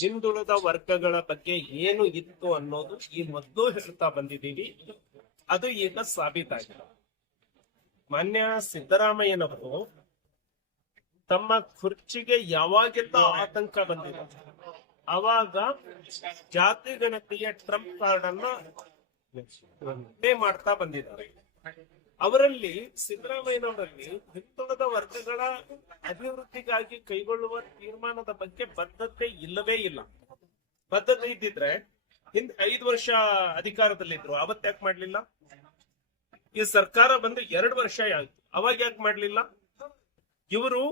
ಹಿಂದುಳಿದ ವರ್ಗಗಳ ಬಗ್ಗೆ ಏನು ಇತ್ತು ಅನ್ನೋದು ಈ ಮೊದಲು ಹೇಳ್ತಾ ಬಂದಿದ್ದೀವಿ. ಅದು ಈಗ ಸಾಬೀತಾಗಿದೆ. ಮಾನ್ಯ ಸಿದ್ದರಾಮಯ್ಯನವರು ತಮ್ಮ ಕುರ್ಚಿಗೆ ಯಾವಾಗೆಲ್ಲ ಆತಂಕ ಬಂದಿದೆ? ಅವಾಗ ಜಾತಿ ಗಣತಿಯ ಟ್ರಂಪ್ ಕಾರ್ಡ್ ಅನ್ನ ಮಾಡ್ತಾ ಬಂದಿದ್ದಾರೆ. ಅವರಲ್ಲಿ ಸಿದ್ದರಾಮಯ್ಯನವರಲ್ಲಿ ಹಿಂದುಳಿದ ವರ್ಗಗಳ ಅಭಿವೃದ್ಧಿಗಾಗಿ ಕೈಗೊಳ್ಳುವ ತೀರ್ಮಾನದ ಬಗ್ಗೆ ಬದ್ಧತೆ ಇಲ್ಲವೇ ಇಲ್ಲ. ಬದ್ಧತೆ ಇದ್ದಿದ್ರೆ ಹಿಂದ್ ಐದು ವರ್ಷ ಅಧಿಕಾರದಲ್ಲಿದ್ರು ಅವತ್ ಯಾಕೆ ಮಾಡ್ಲಿಲ್ಲ? ಈ ಸರ್ಕಾರ ಬಂದು ಎರಡು ವರ್ಷ ಆಯ್ತು, ಅವಾಗ ಯಾಕೆ ಮಾಡ್ಲಿಲ್ಲ? ಇವರು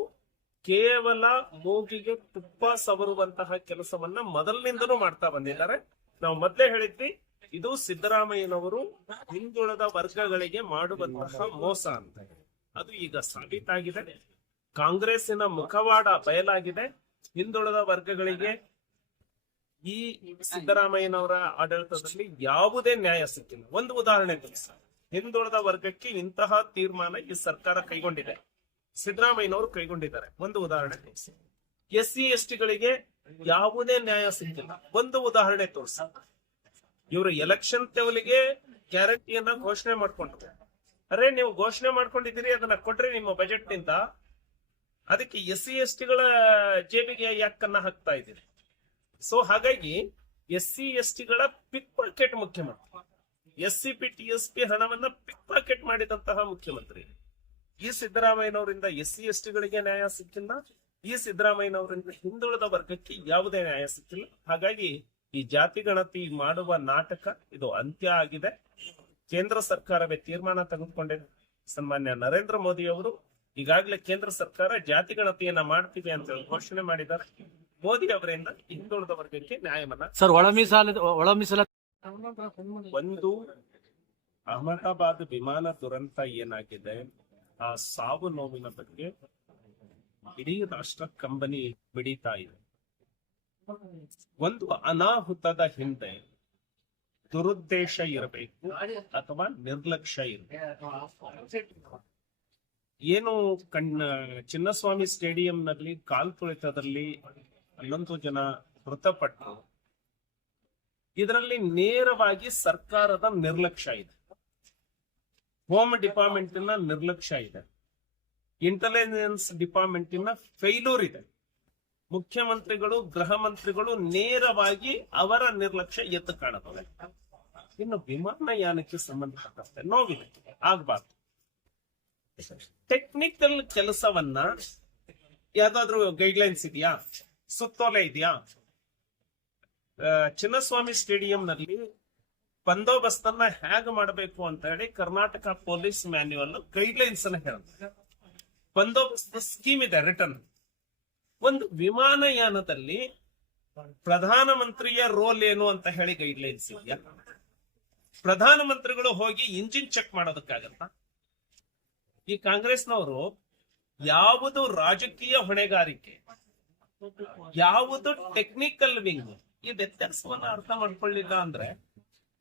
ಕೇವಲ ಮೂಗಿಗೆ ತುಪ್ಪ ಸವರುವಂತಹ ಕೆಲಸವನ್ನ ಮೊದಲಿನಿಂದನೂ ಮಾಡ್ತಾ ಬಂದಿದ್ದಾರೆ. ನಾವು ಮೊದಲೇ ಹೇಳಿದ್ವಿ ಇದು ಸಿದ್ದರಾಮಯ್ಯನವರು ಹಿಂದುಳಿದ ವರ್ಗಗಳಿಗೆ ಮಾಡುವಂತಹ ಮೋಸ ಅಂತ. ಅದು ಈಗ ಸಾಬೀತಾಗಿದೆ. ಕಾಂಗ್ರೆಸ್ಸಿನ ಮುಖವಾಡ ಬಯಲಾಗಿದೆ. ಹಿಂದುಳಿದ ವರ್ಗಗಳಿಗೆ ಈ ಸಿದ್ದರಾಮಯ್ಯನವರ ಆಡಳಿತದಲ್ಲಿ ಯಾವುದೇ ನ್ಯಾಯ ಸಿಕ್ಕಿಲ್ಲ. ಒಂದು ಉದಾಹರಣೆ ತಿಳಿಸ ಹಿಂದುಳಿದ ವರ್ಗಕ್ಕೆ ಇಂತಹ ತೀರ್ಮಾನ ಈ ಸರ್ಕಾರ ಕೈಗೊಂಡಿದೆ. ಸಿದ್ದರಾಮಯ್ಯನವರು ಕೈಗೊಂಡಿದ್ದಾರೆ. ಒಂದು ಉದಾಹರಣೆ ತೋರಿಸಿ ಎಸ್ ಸಿ ಎಸ್ ಟಿಗಳಿಗೆ ಯಾವುದೇ ನ್ಯಾಯ ಸಿಕ್ಕಿಲ್ಲ. ಒಂದು ಉದಾಹರಣೆ ತೋರಿಸಿ. ಇವರು ಎಲೆಕ್ಷನ್ ತೆವಲಿಗೆ ಗ್ಯಾರಂಟಿಯನ್ನ ಘೋಷಣೆ ಮಾಡ್ಕೊಂಡ್ರು. ಅರೆ, ನೀವು ಘೋಷಣೆ ಮಾಡ್ಕೊಂಡಿದ್ದೀರಿ, ಅದನ್ನ ಕೊಟ್ರಿ ನಿಮ್ಮ ಬಜೆಟ್ನಿಂದ ಅದಕ್ಕೆ ಎಸ್ ಸಿ ಎಸ್ ಟಿಗಳ ಜೇಬಿಗೆ ಯಾಕನ್ನ ಹಾಕ್ತಾ ಇದ್ದೀರಿ? ಸೊ ಹಾಗಾಗಿ ಎಸ್ ಸಿ ಎಸ್ ಟಿಗಳ ಪಿಕ್ ಪಾಕೆಟ್ ಮುಖ್ಯಮಂತ್ರಿ. S C P, T S P ಹಣವನ್ನ ಪಿಕ್ ಪಾಕೆಟ್ ಮಾಡಿದಂತಹ ಮುಖ್ಯಮಂತ್ರಿ. ಈ ಸಿದ್ದರಾಮಯ್ಯನವರಿಂದ ಎಸ್ ಸಿ ಎಸ್ ಟಿಗಳಿಗೆ ನ್ಯಾಯ ಸಿಕ್ಕಿಲ್ಲ. ಈ ಸಿದ್ದರಾಮಯ್ಯನವರಿಂದ ಹಿಂದುಳಿದ ವರ್ಗಕ್ಕೆ ಯಾವುದೇ ನ್ಯಾಯ ಸಿಕ್ಕಿಲ್ಲ. ಹಾಗಾಗಿ ಈ ಜಾತಿ ಗಣತಿ ಮಾಡುವ ನಾಟಕ ಇದು ಅಂತ್ಯ ಆಗಿದೆ. ಕೇಂದ್ರ ಸರ್ಕಾರವೇ ತೀರ್ಮಾನ ತೆಗೆದುಕೊಂಡಿದೆ ಸನ್ಮಾನ್ಯ ನರೇಂದ್ರ ಮೋದಿ ಅವರು ಈಗಾಗಲೇ ಕೇಂದ್ರ ಸರ್ಕಾರ ಜಾತಿ ಗಣತಿಯನ್ನ ಮಾಡ್ತೀವಿ ಅಂತ ಹೇಳಿ ಘೋಷಣೆ ಮಾಡಿದ್ದಾರೆ. ಮೋದಿ ಅವರಿಂದ ಹಿಂದುಳಿದ ವರ್ಗಕ್ಕೆ ನ್ಯಾಯವನ್ನ ಸರ್ ಒಳಮೀಸಲ ಒಳಮೀಸಲ ಒಳ ಒಂದು ಅಹಮದಾಬಾದ್ ವಿಮಾನ ದುರಂತ ಏನಾಗಿದೆ? ಆ ಸಾವು ನೋವಿನ ಬಗ್ಗೆ ಇಡೀ ರಾಷ್ಟ್ರ ಕಂಬನಿ ಬಿಡಿತಾ ಇದೆ. ಒಂದು ಅನಾಹುತದ ಹಿಂದೆ ದುರುದ್ದೇಶ ಇರಬೇಕು ಅಥವಾ ನಿರ್ಲಕ್ಷ್ಯ ಇರಬೇಕು. ಏನು ಕಣ್ಣ, ಚಿನ್ನಸ್ವಾಮಿ ಸ್ಟೇಡಿಯಂನಲ್ಲಿ ಕಾಲ್ ತುಳಿತದಲ್ಲಿ ಹನ್ನೊಂದು ಜನ ಮೃತಪಟ್ಟರು ಇದರಲ್ಲಿ ನೇರವಾಗಿ ಸರ್ಕಾರದ ನಿರ್ಲಕ್ಷ್ಯ ಇದೆ. ಹೋಮ್ ಡಿಪಾರ್ಟ್ಮೆಂಟಿನ ನಿರ್ಲಕ್ಷ್ಯ ಇದೆ. ಇಂಟೆಲಿಜೆನ್ಸ್ ಡಿಪಾರ್ಟ್ಮೆಂಟಿನ ಫೇಲ್ಯೂರ್ ಇದೆ. ಮುಖ್ಯಮಂತ್ರಿಗಳು, ಗೃಹ ಮಂತ್ರಿಗಳು ನೇರವಾಗಿ ಅವರ ನಿರ್ಲಕ್ಷ್ಯ ಎದ್ದು ಕಾಣುತ್ತದೆ ಇನ್ನು ವಿಮಾನಯಾನಕ್ಕೆ ಸಂಬಂಧಪಟ್ಟಂತೆ ನೋವಿದೆ. ಆಗ್ಬಾರ್ದು. ಟೆಕ್ನಿಕಲ್ ಕೆಲಸವನ್ನ ಯಾವ್ದಾದ್ರು ಗೈಡ್ಲೈನ್ಸ್ ಇದೆಯಾ? ಸುತ್ತೋಲೆ ಇದೆಯಾ? ಚಿನ್ನಸ್ವಾಮಿ ಸ್ಟೇಡಿಯಂನಲ್ಲಿ ಬಂದೋಬಸ್ತ್ ಅನ್ನ ಹೇಗ್ ಮಾಡಬೇಕು ಅಂತ ಹೇಳಿ ಕರ್ನಾಟಕ ಪೊಲೀಸ್ ಮ್ಯಾನ್ಯುವಲ್ ಗೈಡ್ಲೈನ್ಸ್ ಅನ್ನ ಹೇಳುತ್ತೆ. ಬಂದೋಬಸ್ತ್ ಸ್ಕೀಮ್ ಇದೆ ರಿಟರ್ನ್ ಒಂದು ವಿಮಾನಯಾನದಲ್ಲಿ ಪ್ರಧಾನಮಂತ್ರಿಯ ರೋಲ್ ಏನು ಅಂತ ಹೇಳಿ ಗೈಡ್ಲೈನ್ಸ್ ಇದೆಯಾ? ಪ್ರಧಾನಮಂತ್ರಿಗಳು ಹೋಗಿ ಇಂಜಿನ್ ಚೆಕ್ ಮಾಡೋದಕ್ಕಾಗತ್ತ? ಈ ಕಾಂಗ್ರೆಸ್ನವರು ಯಾವುದು ರಾಜಕೀಯ ಹೊಣೆಗಾರಿಕೆ, ಯಾವುದು ಟೆಕ್ನಿಕಲ್ ವಿಂಗ್ ಈ ವ್ಯತ್ಯಾಸವನ್ನ ಅರ್ಥ ಮಾಡ್ಕೊಳ್ಳಿಲ್ಲ ಅಂದ್ರೆ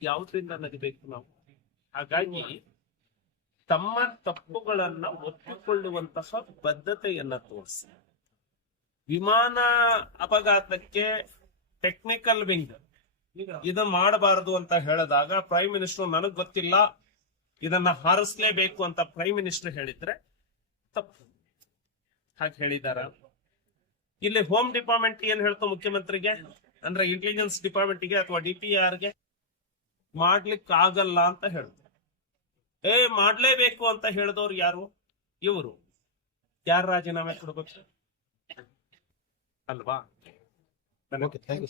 ಯಾವ್ದ್ರಿಂದ ನಗಬೇಕು ನಾವು? ಹಾಗಾಗಿ ತಮ್ಮ ತಪ್ಪುಗಳನ್ನ ಒಪ್ಪಿಕೊಳ್ಳುವಂತಹ ಬದ್ಧತೆಯನ್ನ ತೋರಿಸಿ. ವಿಮಾನ ಅಪಘಾತಕ್ಕೆ ಟೆಕ್ನಿಕಲ್ ವಿಂಗ್ ಇದು ಮಾಡಬಾರದು ಅಂತ ಹೇಳಿದಾಗ ಪ್ರೈಮ್ ಮಿನಿಸ್ಟರ್ ನನಗ್ ಗೊತ್ತಿಲ್ಲ. ಇದನ್ನ ಹಾರಿಸ್ಲೇಬೇಕು ಅಂತ ಪ್ರೈಮ್ ಮಿನಿಸ್ಟರ್ ಹೇಳಿದ್ರೆ ತಪ್ಪು. ಹಾಗೆ ಹೇಳಿದಾರ. ಇಲ್ಲಿ ಹೋಮ್ ಡಿಪಾರ್ಟ್ಮೆಂಟ್ ಏನ್ ಹೇಳ್ತು ಮುಖ್ಯಮಂತ್ರಿಗೆ? ಅಂದ್ರೆ ಇಂಟೆಲಿಜೆನ್ಸ್ ಡಿಪಾರ್ಟ್ಮೆಂಟ್ಗೆ ಅಥವಾ ಡಿ ಪಿ ಆರ್ಗೆ ಮಾಡ್ಲಿಕ್ಕೆ ಆಗಲ್ಲ ಅಂತ ಹೇಳ್ತಾರೆ ಏ, ಮಾಡ್ಲೇಬೇಕು ಅಂತ ಹೇಳಿದವ್ರು ಯಾರು? ಇವರು. ಯಾರು ರಾಜೀನಾಮೆ ಕೊಡ್ಬೇಕು? ಅಲ್ವಾ? Okay thank you